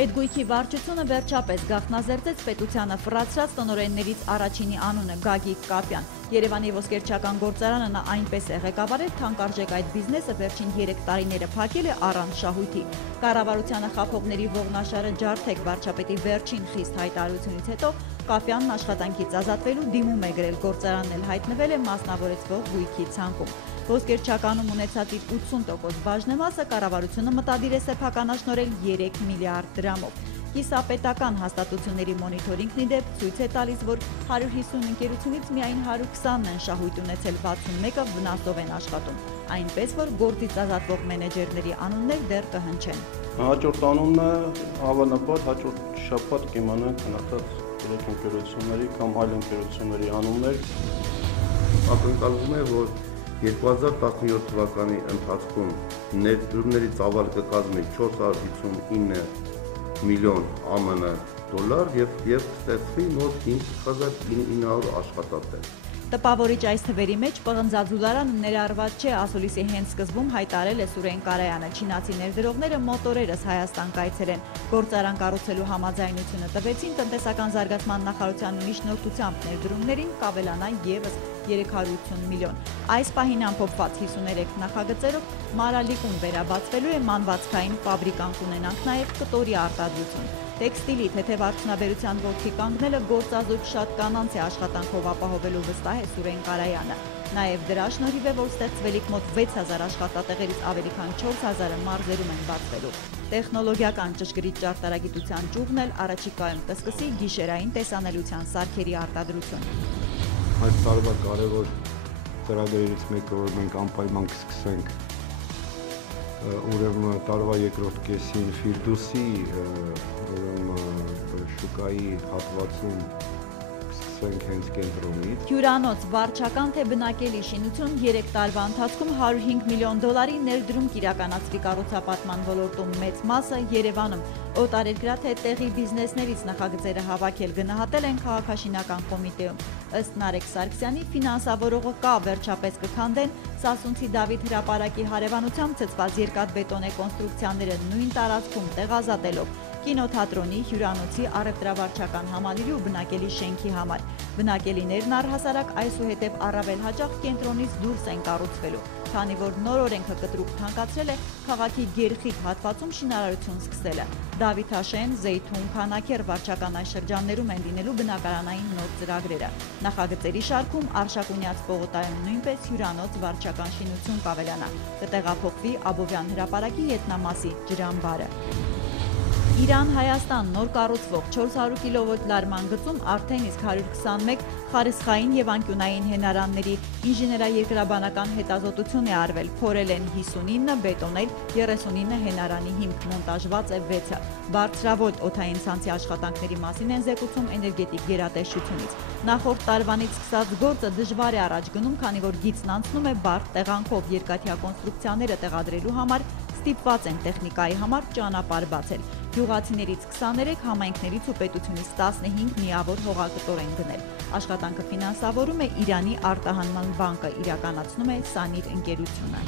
Պետգույքի վարչությունը վերջապես գաղտնազերծեց պետությանը ֆռացրած տնօրեններից առաջինի անունը Գագիկ Կապյան։ Երևանի ոսկերչական գործարանը նա այնպես է ղեկավարել, թանկարժեք այդ բիզնեսը վերջին 3 տարիները փակել է առանց շահույթի։ Կառավարությանը խաբողների ողնաշարը ջարդեք վարչապետի վերջին խիստ հայտարարությունից հետո Կապյանն աշխատանքից ազատվելու դիմում է գրել, գործարանն էլ հայտնվել է մասնավորեցվող գույքի ցանկում։ Ոսկերչականում ունեցած իր 80% բաժնեմասը կառավարությունը մտադիր է սեփականաշնորհել 3 միլիարդ դրամով։ Կիսապետական հաստատությունների մոնիթորինգն ի դեպ ցույց է տալիս, որ 150 ընկերությունից միայն 120-ն են շահույթ ունեցել, 61-ը վնասով են աշխատում, այնպես որ գործից ազատվող մենեջերների անուններ դեռ կհնչեն։ Հաջորդ անունը հավանաբար հաջորդ շաբաթ կիմանանք հնարած 3 ընկերությունների կամ այլ ընկերությունների անուններ։ Ակնկալվում է, որ 2017 թվականի ընթացքում ներդրումների ծավալ կկազմի 459 միլիոն ԱՄՆ դոլար եւ ստեղծվի նոր 5900 աշխատատեղ։ Տպավորիչ այս թվերի մեջ պղնձաձուլարանը ներառված չէ, ասուլիսի հենց սկզբում հայտարել է Սուրեն Կարայանը։ Չինացի ներդրողները մոտորերս Հայաստան կայցելեն, գործարան կառուցելու համաձայնությունը տվեցին, տնտեսական զարգացման նախարարության միջնորդությամբ ներդրումներին կավելանա ևս 380 միլիոն։ Այս պահին ամփոփված 53 նախագծերով Մարալիկուն վերաբացվելու է, մանվածքային ֆաբրիկան կունենանք նաև կտորի արտադրություն։ Տեքստիլի թեթև արդյունաբերության ոտքի կանգնելը գործազուրկ շատ կանանց է աշխատանքով ապահովելու, վստահ է Սուրեն Կարայանը։ Նաև դրա շնորհիվ է, որ ստեղծվելիք մոտ 6000 աշխատատեղերից ավելի քան 4000-ը մարզերում են բացվելու։ Տեխնոլոգիական ճշգրիտ ճարտարագիտության ճյուղն էլ առաջիկայում կսկսի գիշերային տեսանելիության սարքերի արտադրություն։ Այս տարվա կարևոր ծրագրերից մեկը, որ մենք անպայման կսկսենք ուրեմն տարվա երկրորդ կեսին Ֆիրդուսի շուկայի հատվածում սկսենք հենց կենտրոնից։ Հյուրանոց, վարչական թե բնակելի շինություն 3 տարվա ընթացքում 105 միլիոն դոլարի ներդրում կիրականացվի կառուցապատման ոլորտում, մեծ մասը Երևանում։ Օտարերկրյա թե տեղի բիզնեսներից նախագծերը հավաքել գնահատել են քաղաքաշինական կոմիտեում։ Ըստ Նարեկ Սարգսյանի, ֆինանսավորողը կա, վերջապես կքանդեն Սասունցի Դավիթ հրապարակի հարևանությամբ ցցված երկաթբետոնե կոնստրուկցիաները նույն տարածքում տեղազատելով կինոթատրոնի, հյուրանոցի, առևտրավարչական համալիրի ու բնակելի շենքի համար։ Բնակելիներն առհասարակ այսուհետև առավել հաճախ կենտրոնից դուրս են կառուցվելու, քանի որ նոր օրենքը կտրուկ թանկացրել է քաղաքի գերխիտ հատվածում շինարարություն սկսելը։ Դավիթաշեն, Զեյթուն, Քանաքեր վարչական այս շրջաններում են լինելու բնակարանային նոր ծրագրերը։ Նախագծերի շարքում Արշակունյաց պողոտայում նույնպես հյուրանոց վարչական շինություն կավելանա։ Կտեղափոխվի Աբովյան հրապարակի ետնամասի ջրամբարը։ Իրան-Հայաստան նոր կառուցվող 400 կՎ լարման գծում արդեն իսկ 121 խարիսխային եւ անկյունային հենարանների ինժեներաերկրաբանական հետազոտություն է արվել, փորել են 59, բետոնել 39 հենարանի հիմք, մոնտաժված է 6-ը։ Բարձրավոլտ օդային ցանցի աշխատանքների մասին են զեկուցում էներգետիկ գերատեսչությունից։ Նախորդ տարվանից սկսած գործը դժվար է առաջ գնում, քանի որ գիծն անցնում է բարդ տեղանքով, երկաթյա կոնստրուկցիաները տեղադրելու համար ստիպված են տեխնիկայի համար ճանապարհ բացել։ Գյուղացիներից 23, համայնքներից ու պետությունից 15 միավոր հողակտոր են գնել։ Աշխատանքը ֆինանսավորում է Իրանի արտահանման բանկը, իրականացնում է Սանիր ընկերությունը։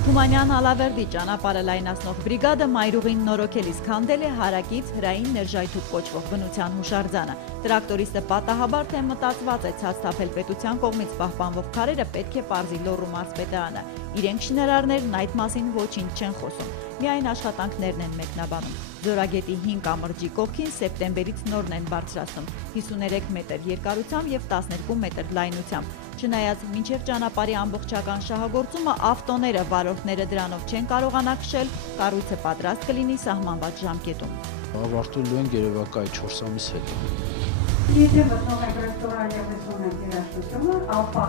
Թումանյան Ալավերդի ճանապարհը լայնացնող բրիգադը մայրուղին նորոգելիս քանդել է հարակից հրային ներժայթուք կոչվող բնության հուշարձանը։ Տրակտորիստը պատահաբար թե մտածված է ցածթափել պետության կողմից պահպանվող քարերը, պետք է պարզի Լոռու մարզպետարանը։ Իրենք շինարարներն այդ մասին ոչինչ չեն խոսում, միայն աշխատանքներն են մեկնաբանում։ Զորագետի 5 կամրջի կողքին սեպտեմբերից նորն են բարձրացնում 53 մետր երկարությամբ եւ 12 մետր լայնությամբ։ Չնայած մինչև ճանապարհի ամբողջական շահագործումը ավտոները, վարորդները դրանով չեն կարողանա քշել, կառույցը պատրաստ կլինի սահմանված ժամկետում։ Ավարտելու են երևակայ 4 ամիս հետո։ Եթե մտնում եք ռեստորան եւ տեսնում եք երաժշտությունը, ապա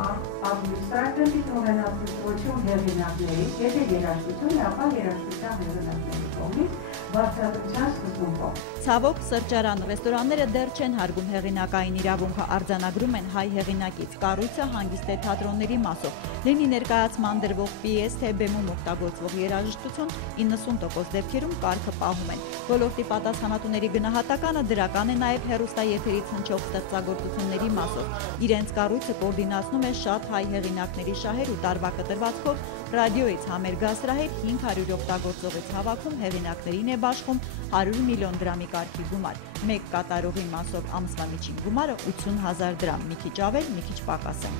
ադմինիստրատորի ունենալություն հեղինակների, եթե երաժշտություն է, ապա երաժշտության հեղինակների կողմից բարձրացության սկզբունքով։ Ցավոք, սրճարան, ռեստորանները դեռ չեն հարգում հեղինակային իրավունքը, արձանագրում են հայ հեղինակից։ Կառույցը հանգիստ է թատրոնների մասով։ Լինի ներկայացման դրվող պիես, թե բեմում օգտագործվող երաժշտություն, 90% դեպքերում կարգը պահում են։ Ոլորտի պատասխանատուների գնահատականը դրական է նաև հեռուստաեթերից հնչող ստեղծագործությունների մասով։ Իրենց կառույցը կոորդինացնում է շատ հայ հեղինակների շահեր ու տարվա կտրվածքով Ռադիոից համերգասրահեր 500 օգտագործողից հավաքում հեղինակներին է բաշխում 100 միլիոն դրամի կարգի գումար, մեկ կատարողի մասով ամսվա միջին գումարը 80,000 դրամ, մի քիչ ավել, մի քիչ պակաս է։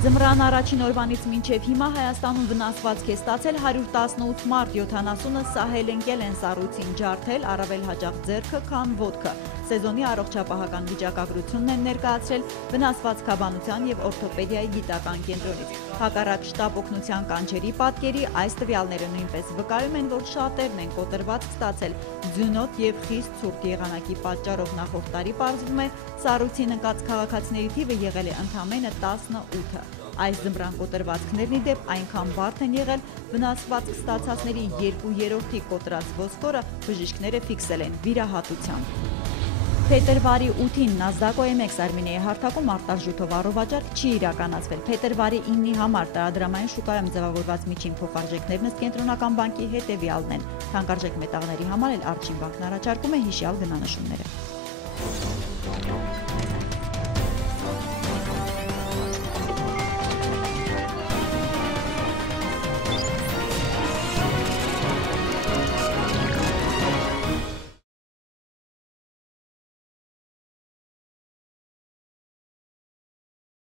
Ձմռան առաջին օրվանից մինչև հիմա Հայաստանում վնասվածք է ստացել 118 մարդ, 70-ը սահել ընկել են սառույցին ջարդել, առավել հաճախ ձեռքը, քան ոտքը։ Սեզոնի առողջապահական վիճակագրությունն են ներկայացրել վնասվածքաբանության և օրթոպեդիայի գիտական կենտրոնից։ Հակառակ շտապ օգնության կանչերի պատկերի այս տվյալները նույնպես վկայում են, որ շատերն են կոտրվածք ստացել ձյունոտ և խիստ ցուրտ եղանակի պատճառով նախորդ տարի պարզվում է սառույցին ընկած քաղաքացիների թիվը եղել է ընդամենը 18։ Այս ձմռան կոտրվածքներն ի դեպ այնքան բարդ են եղել, վնասվածք ստացածների 2/3-ի կոտրած ոսկորը բժիշկները ֆիքսել են վիրահատությամբ։ Փետրվարի 8-ին NASDAQ OMX Armenia-ի հարթակում արտարժույթով առողջարկ չի իրականացվել։ Փետրվարի 9-ի համար տարադրամային շուկայում ձևավորված միջին փոխարժեքներն ըստ կենտրոնական բանկի հետևյալն են։ Թանկարժեք մետաղների համար էլ Արջին բանկն առաջարկում է հիշյալ գնանշումները։